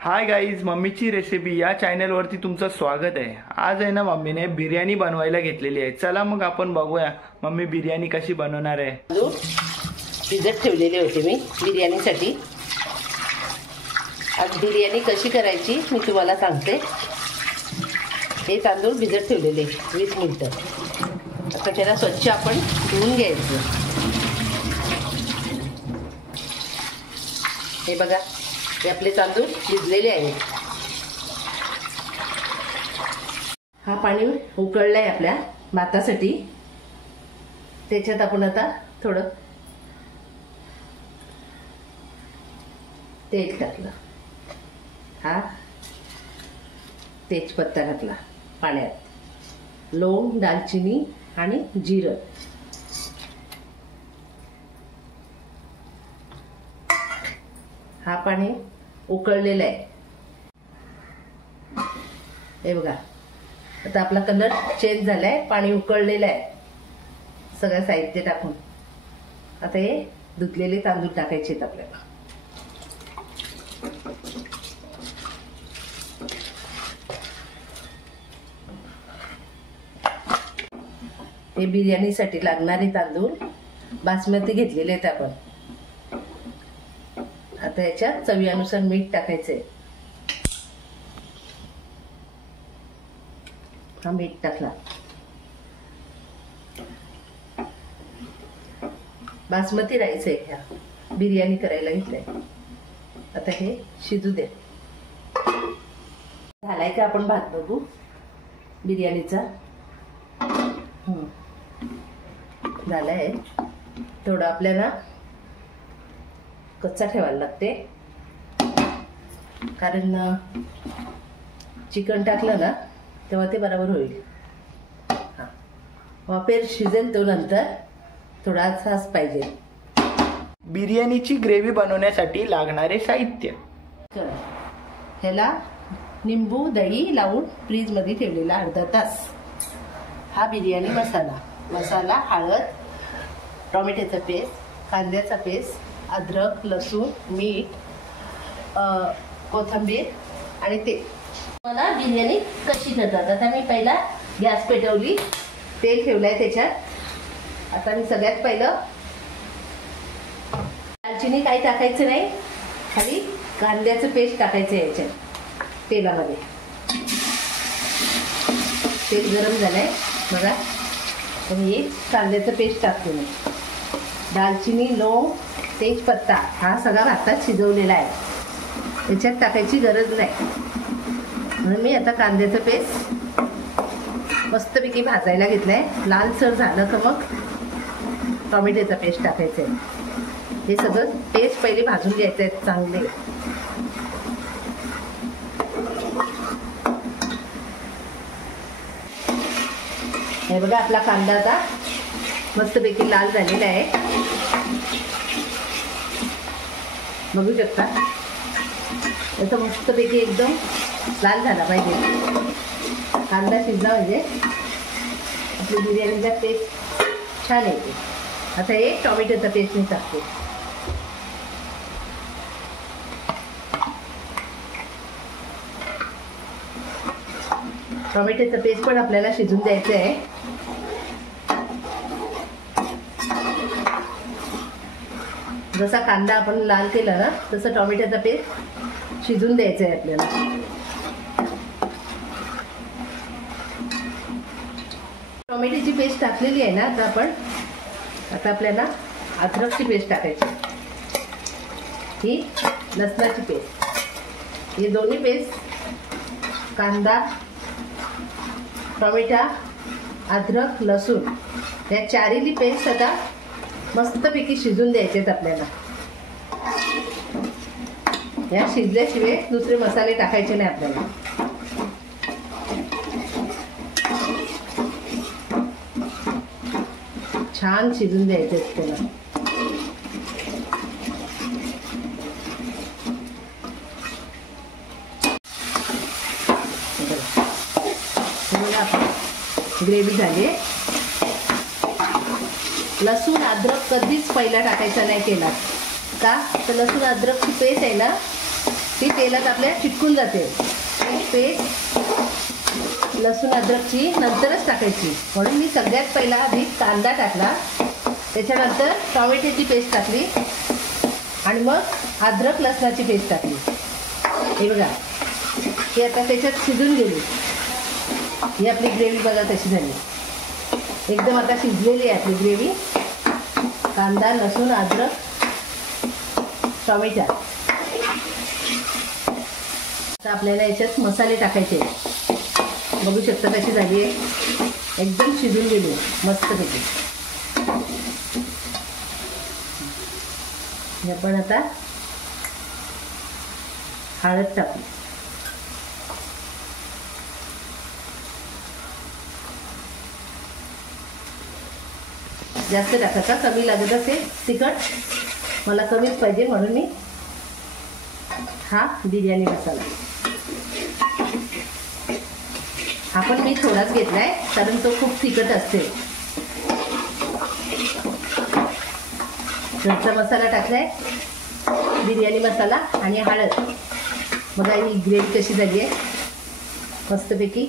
Hi guys, मम्मीची recipe या चॅनलवरती तुमचं स्वागत आहे। आज आहे ना मम्मीने बिर्याणी बनवायला घेतलेली आहे। चला मग आपण बघूया मम्मी बिर्याणी कशी बनवणार आहे। भिजत ठेवलेले होते मी बिर्याणीसाठी। आज बिर्याणी कशी करायची मी तुम्हाला सांगते। हे तांदूळ भिजत ठेवलेले 20 मिनिटं। आता त्याला स्वच्छ आपण धुवून घ्यायचं। हे बघा, हे आपले तांदूळ भिजलेले आहेत। हा पाणी उकळलाय आपल्या भातासाठी। त्याच्यात आपण आता थोडं तेल टाकलं। हा तेजपत्ता घातला पाण्यात, लवंग, दालचिनी आणि जिरं। हा पाणी उकळलेलं आहे। हे बघा, आता आपला कलर चेंज झालाय, पाणी उकळलेलं आहे। सगळं साहित्य टाकून आता हे धुतलेले तांदूळ टाकायचे आहेत आपल्याला। हे बिर्याणीसाठी लागणारे तांदूळ बासमती घेतलेले आहेत आपण। आता याच्यात चवीनुसार मीठ टाकायचंय। हा मीठ टाकला। बासमती राईस आहे, ह्या बिर्याणी करायला घेतलंय। आता हे शिजू दे। झालाय का आपण भात बघू बिर्याणीचा। झालाय। थोडं आपल्याला कच्चा ठेवायला लागते, कारण चिकन टाकलं ना तेव्हा ते बरोबर होईल। हा वाफेर शिजेल तो नंतर थोडा सास पाहिजे। बिर्याणीची ग्रेव्ही बनवण्यासाठी लागणारे साहित्य। ह्याला निंबू दही लावून फ्रीज मध्ये ठेवलेला अर्धा तास। हा बिर्याणी मसाला, हळद, टोमॅटोचा पेस्ट, कांद्याचा पेस्ट, अद्रक, लसूण, मीठ, कोथिंबीर आणि तेल। मला बिर्याणी कशी करतात, आता मी पहिला गॅस पेटवली, तेल ठेवलंय त्याच्यात। आता मी सगळ्यात पहिलं दालचिनी काही टाकायचं नाही, खाली कांद्याचं पेस्ट टाकायचं याच्यात तेलामध्ये। तेल गरम झालंय बघा, हे कांद्याचं पेस्ट टाकतो मी। दालचिनी, लवंग, तेजपत्ता हा सगळा भातात शिजवलेला आहे, त्याच्यात टाकायची गरज नाही। म्हणून मी आता कांद्याचं पेस्ट मस्तपैकी भाजायला घेतलंय। लालसर झालं का मग टोमॅटोचा पेस्ट टाकायचं आहे। हे सगळं पेस्ट पहिले भाजून घ्यायचं आहे चांगले। हे बघा, आपला कांदा आता मस्तपैकी लाल झालेला आहे, बघू शकता। याचा मस्तपैकी एकदम लाल झाला पाहिजे कांदा, शिजला म्हणजे आपली बिर्याणीचा टेस्ट छान येते। आता हे टोमॅटोचा पेस्ट मी टाकते। टोमॅटोचा पेस्ट पण आपल्याला शिजून द्यायचं आहे। जसा कांदा आपण लाल केला ना तसं टोमॅटोचा पेस्ट शिजून द्यायचं आहे आपल्याला। टोमॅटोची पेस्ट टाकलेली आहे ना, आता आपल्याला अद्रकची पेस्ट टाकायची, ही लसणाची पेस्ट। हे दोन्ही पेस्ट कांदा, टोमॅटो, अद्रक, लसूण या चारीली पेस्ट आता मस्तपैकी शिजून द्यायचे आहेत आपल्याला। या शिजल्याशिवाय दुसरे मसाले टाकायचे नाही आपल्याला। छान शिजून द्यायचे आहेत त्याला। ग्रेव्ही झाली। लसूण अद्रक कधीच पहिला टाकायचा नाही तेलात, का तर लसूण अद्रकची पेस्ट आहे ना ती तेलात आपल्या चिटकून जाते. पेस्ट लसूण अद्रकची नंतरच टाकायची, म्हणून मी सगळ्यात पहिला आधी कांदा टाकला, त्याच्यानंतर टोमॅटोची पेस्ट टाकली आणि मग अद्रक लसणाची पेस्ट टाकली. हे बघा, ही आता त्याच्यात शिजून गेली. ही आपली ग्रेव्ही बघा कशी झाली, एकदम आता शिजलेली आहे आपली ग्रेव्ही. कांदा लसूण अद्रक टोमॅटो. आता आपल्याला याच्यात मसाले टाकायचे. बघू शकता कशी झाली आहे, एकदम शिजून गेली मस्तपैकी. आपण आता हळद टाकू. जास्त टाकायचा, कमी लागत असेल तिखट, मला कमीच पाहिजे म्हणून मी हा बिर्याणी मसाला हा पण मी थोडाच घेतलाय, कारण तो खूप तिखट असते. घरचा मसाला टाकलाय, बिर्याणी मसाला आणि हळद. बघा ही ग्रेव्ही कशी झाली आहे मस्तपैकी.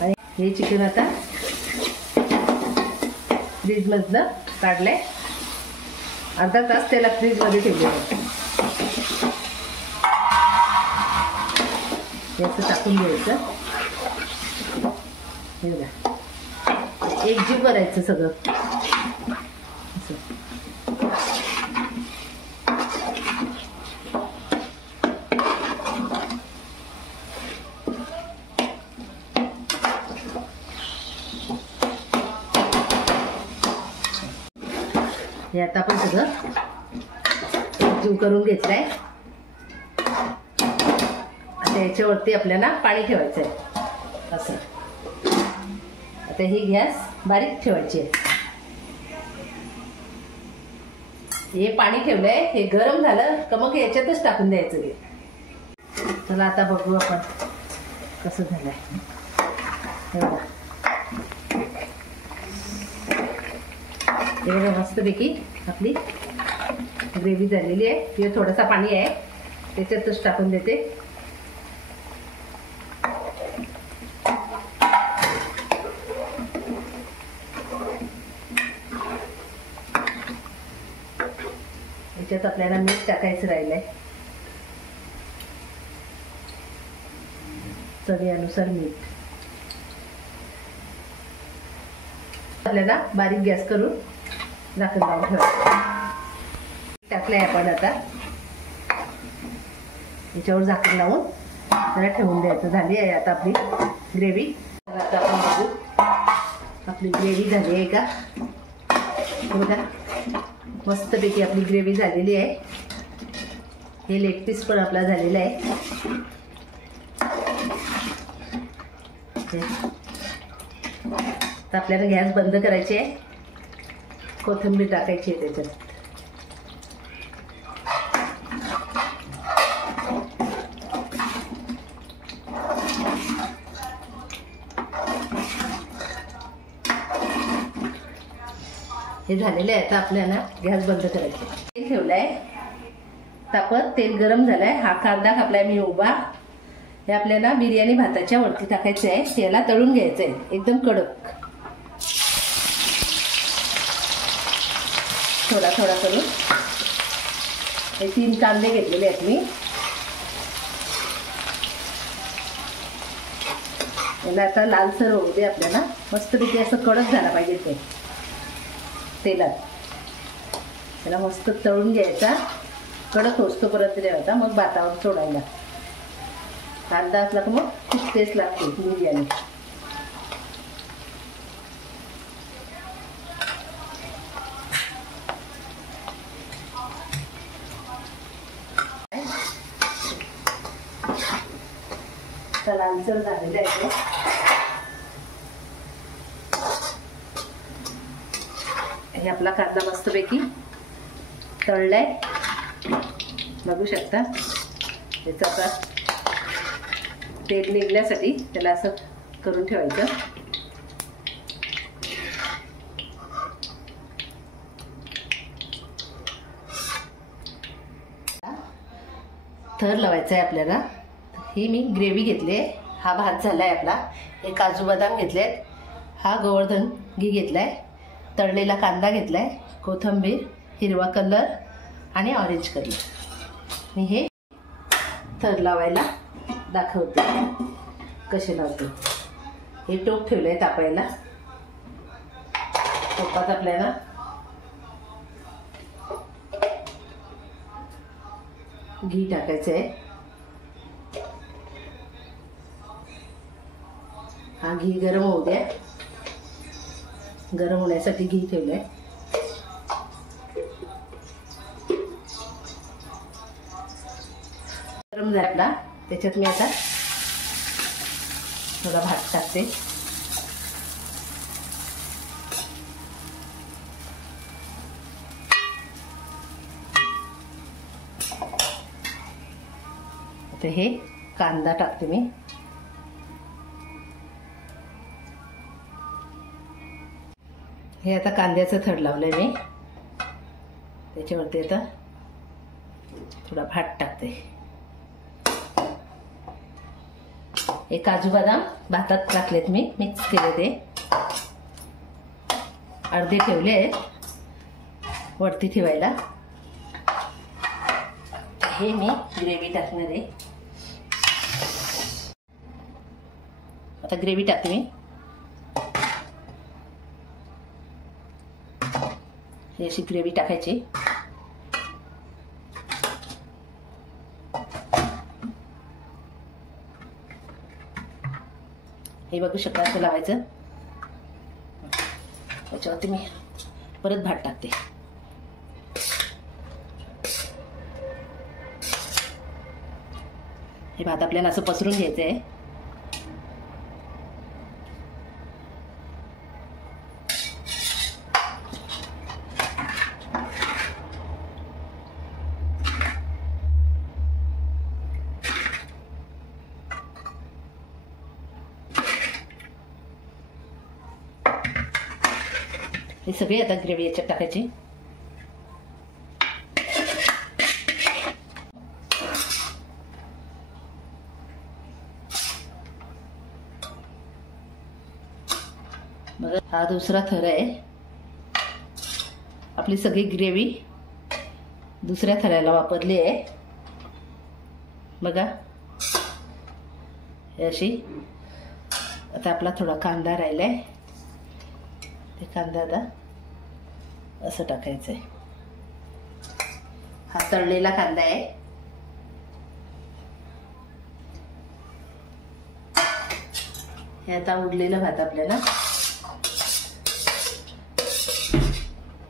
आणि हे चिकन आता फ्रीजमधनं काढलंय, अर्धा तास त्याला फ्रीजमध्ये ठेवले. याचं टाकून द्यायचं. हे बघा, एकजीव करायचं सगळं. हे आता आपण सगळं एकजीव करून घेतलंय. आता याच्यावरती आपल्याला पाणी ठेवायचं आहे असं. आता ही गॅस बारीक ठेवायची आहे. हे पाणी ठेवलंय, हे गरम झालं का मग याच्यातच टाकून द्यायचं. हे चला आता बघू आपण कसं झालंय. हे बघा, हे बघा मस्तपैकी आपली ग्रेव्ही झालेली आहे. किंवा थोडासा पाणी आहे त्याच्यातच टाकून देते. याच्यात आपल्याला मीठ टाकायचं राहिलंय, चवीनुसार मीठ. आपल्याला बारीक गॅस करून झाकण लावून ठेवायचं. टाकलंय आपण आता, याच्यावर झाकण लावून त्याला ठेवून द्यायचं. झाली आहे आता आपली ग्रेव्ही. आता आपण बघू आपली ग्रेव्ही झाली आहे का. बघा मस्तपैकी आपली ग्रेव्ही झालेली आहे. हे लेग पीस पण आपला झालेला आहे. तर आपल्याला गॅस बंद करायची आहे. कोथिंबीर टाकायची आहे त्याच्यात. हे झालेले आहे. आता आपल्याला गॅस बंद करायचे. तेल ठेवलंय तापत, तेल गरम झालंय. हा कांदा कापलाय मी उभा. हे आपल्याला बिर्याणी भाताच्या वरती टाकायचं आहे. त्याला तळून घ्यायचं आहे एकदम कडक, थोडा थोडा करून. हे 3 कांदे घेतलेले आहेत मी. याला आता लालसर होऊ दे आपल्याला. मस्तपैकी असं कडक झाला पाहिजे ते तेलात. त्याला मस्त तळून घ्यायचा, कडक होस्तोपर्यंत द्यायचा, मग भातावर सोडायला. कांदा असला तर मग खूप टेस्ट लागते बिर्याणी. लालसर झालेलं आहे. हे आपला कांदा मस्तपैकी तळलाय, बघू शकता. त्याचं आता तेल निघण्यासाठी त्याला असं करून ठेवायचं. थर लावायचा आहे आपल्याला. ही मी ग्रेव्ही घेतली आहे. हा भात झाला आहे आपला. हे काजू बदाम घेतलेत. हा गोवर्धन घी घेतला आहे. तळलेला कांदा घेतला आहे. कोथिंबीर, हिरवा कलर आणि ऑरेंज कलर. मी हे थर लावायला दाखवते कसे लावते. हे टोप ठेवलं आहे तापायला. टोपात आपल्याला घी टाकायचं आहे. हा घी गरम होऊ द्या. गरम होण्यासाठी घी ठेवलं आहे. गरम झाला. त्याच्यात मी आता थोडा भात टाकते. आता हे कांदा टाकते मी. हे आता कांद्याचं थर लावलंय मी. त्याच्यावरती आता थोडा भात टाकते. हे काजू बदाम भातात टाकलेत मी. मिक्स केले ते. अर्धे ठेवले आहेत वरती ठेवायला. हे मी ग्रेव्ही टाकणार आहे. आता ग्रेव्ही टाकते मी. ही अशी ग्रेव्ही टाकायची. हे बघू शकता असं लावायचं. त्याच्यावरती मी परत भात टाकते. हे भात आपल्याला असं पसरून घ्यायचं आहे. हे सगळे आता ग्रेव्ही याच्यात टाकायची. बघा हा दुसरा थर आहे. आपली सगळी ग्रेव्ही दुसऱ्या थराला वापरली आहे. बघा हे अशी. आता आपला थोडा कांदा राहिलाय. ते कांदा आता असं टाकायचं आहे. हा तळलेला कांदा आहे. हे आता उरलेलं भात आपल्याला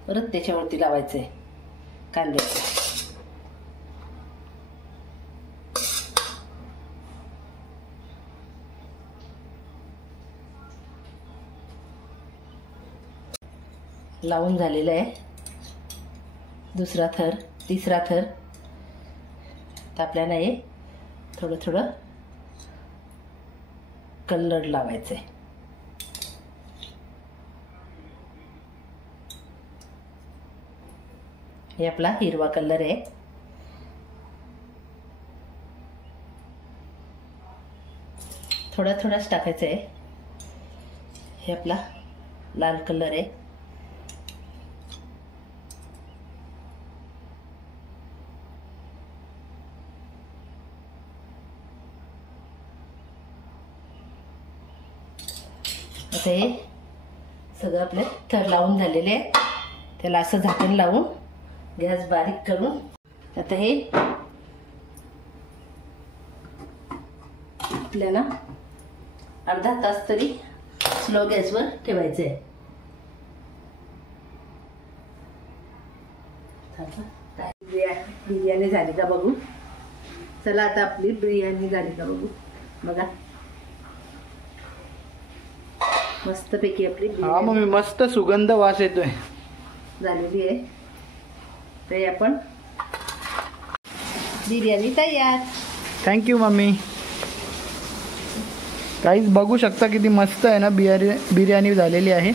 परत त्याच्यावरती लावायचं आहे कांद्याचं. लावून झालेलं आहे. दुसरा थर, तिसरा थर. तर आपल्याला हे थोडं थोडं कलर लावायचं आहे. हे आपला हिरवा कलर आहे. थोडा थोडाच टाकायचं आहे. हे आपला लाल कलर आहे. आता हे सगळं आपले थर लावून झालेले आहे. त्याला असं झाकण लावून गॅस बारीक करून आता हे आपल्याला अर्धा तास तरी स्लो गॅसवर ठेवायचं आहे. बिर्याणी झाली का बघू. चला आता आपली बिर्याणी झाली का बघू. बघा मस्तपैकी आपली हा मम्मी मस्त सुगंध वास येतोय. झालेली आहे. तर आपण बिर्याणी तयार. Thank you mummy. काहीच बघू शकता किती मस्त आहे ना बिर्याणी झालेली आहे.